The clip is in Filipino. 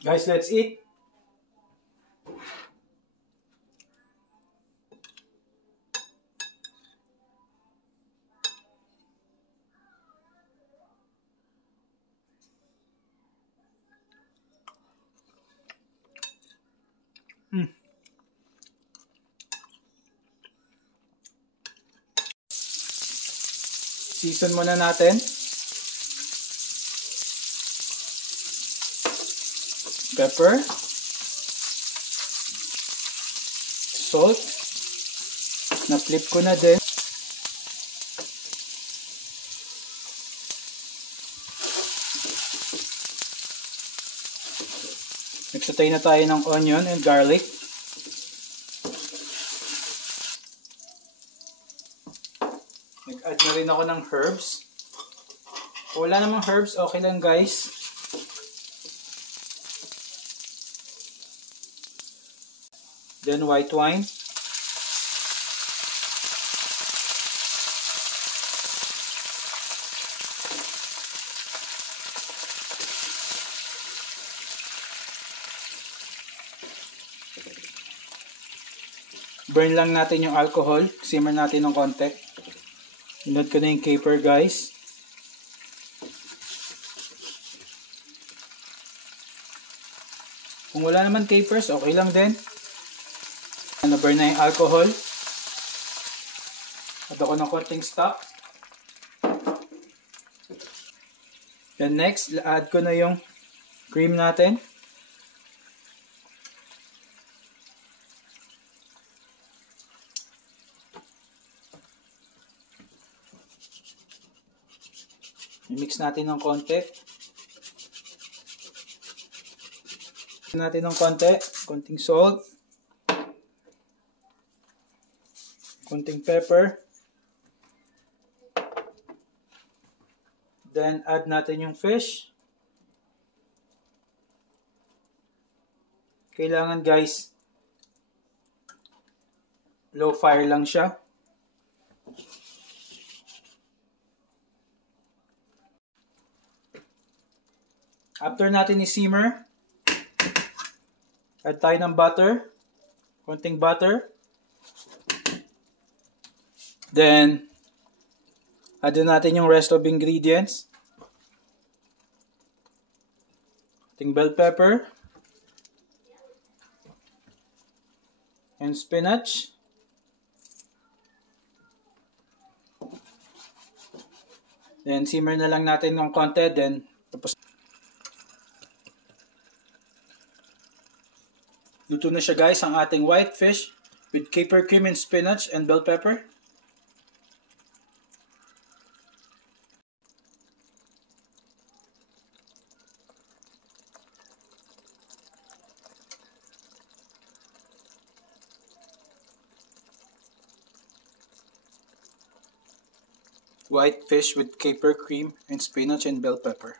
Guys, let's eat. Season muna natin. Pepper. Salt. Na-flip ko na din. Nagsatay na tayo ng onion and garlic. Nag-add na rin ako ng herbs. Kung wala namang herbs, okay lang guys. Then white wine. Burn lang natin yung alcohol. Simmer natin ng konti. Inod ko na yung caper guys. Kung wala naman capers, okay lang din. Na-burn na yung alcohol. Add ako ng konting stock. Then next, add ko na yung cream natin. I-mix natin ng konti. Natin ng konting salt. Konting pepper. Then add natin yung fish. Kailangan guys, low fire lang siya. After natin i-simmer, add tayo ng butter. Konting butter. Then, add natin yung rest of ingredients. Konting bell pepper. And spinach. Then, simmer na lang natin ng konti. Then, tapos luto na siya guys, ang ating white fish with caper cream and spinach and bell pepper. White fish with caper cream and spinach and bell pepper.